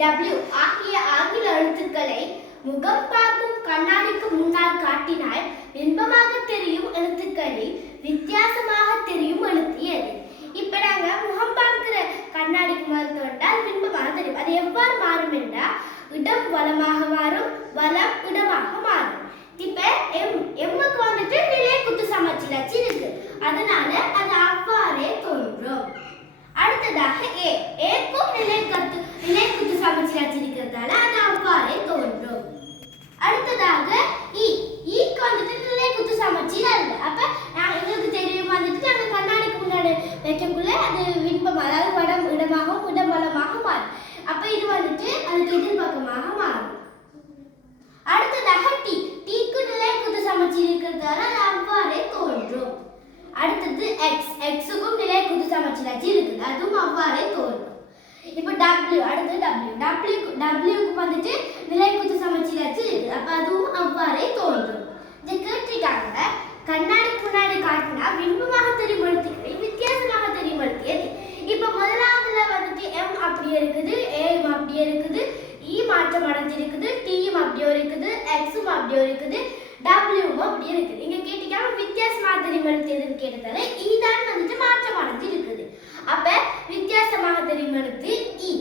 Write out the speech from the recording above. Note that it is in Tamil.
W ஆகிய ஆங்கில எழுத்துக்களை முகம் பார்க்கும் கண்ணாடிக்கு முன்னால் காட்டினால் பின்பமாக தெரியும் எழுத்துக்களில் வித்தியாசமாக தெரியும் எழுத்து எது? இப்ப நாங்க முகம் பார்க்கிற கண்ணாடிக்கு முதல் தோன்றால் பின்பமாக தெரியும். அது எவ்வாறு மாறும் என்றால் இடம் வலமாக மாறும், வலம் இடமாக மாறும். இப்ப எம்முக்கு வந்துட்டு நிலை குத்து சமச்சீராட்சி இருக்கு, அதனால அது அவ்வாறே தோன்றும். அடுத்ததாக ஏக்கும் நிலை குத்து சமச்சீராட்சி இருக்கிறதால அது அவ்வாறே தோன்றும். அடுத்ததாக ஈக்கு வந்துட்டு நிலை குத்து சமச்சீர் அல்ல. அப்ப எங்களுக்கு தெரியும் வந்துட்டு நாங்க கண்ணாடிக்கு முன்னாடி வைக்கக்குள்ள அது விண்பம், அதாவது வடம் இடமாகவும் இடம் வலமாக மாறும். அப்ப இது வந்துட்டு அதுக்கு எதிர்பக்கமாக மாறும். அடுத்ததாக டீக்கு நிலை குத்து சமச்சீர் இருக்கிறதால அது அவ்வாறே தோன்றும். அடுத்தது எக்ஸுக்கும் நிலை குத்து சமச்சீராட்சி இருக்குது, அதுவும் அவ்வாறே தோன்றும். இப்போ அடுத்து டபிள்யூக்கு வந்துட்டு நிலை குத்து சமச்சீராட்சி இருக்குது, அப்ப அதுவும் அவ்வாறே தோன்றும். இதை கேட்டுட்டாங்க, கண்ணாடிக்கு முன்னாடி காட்டினா பின்பமாக தெரியும் எழுத்துக்களை வித்தியாசமாக தெரியும் எழுத்து எது? இப்போ முதலாவதுல வந்துட்டு எம் அப்படியே இருக்குது, ஏம் அப்படியே இருக்குது, இ மாற்றம் அடைஞ்சிருக்குது, டியும் அப்படியே இருக்குது, எக்ஸும் அப்படியே இருக்குது, டபிள்யூவும் அப்படியே இருக்குது. இங்க கேட்டீங்கன்னா வித்தியாசமாக தெரியும் எழுத்து எதுன்னு கேட்டதால இதான் வந்துட்டு மாற்றம் அடைஞ்சிருக்குது. அப்ப வித்தியாசமாக தெரியும் எழுத்து இ.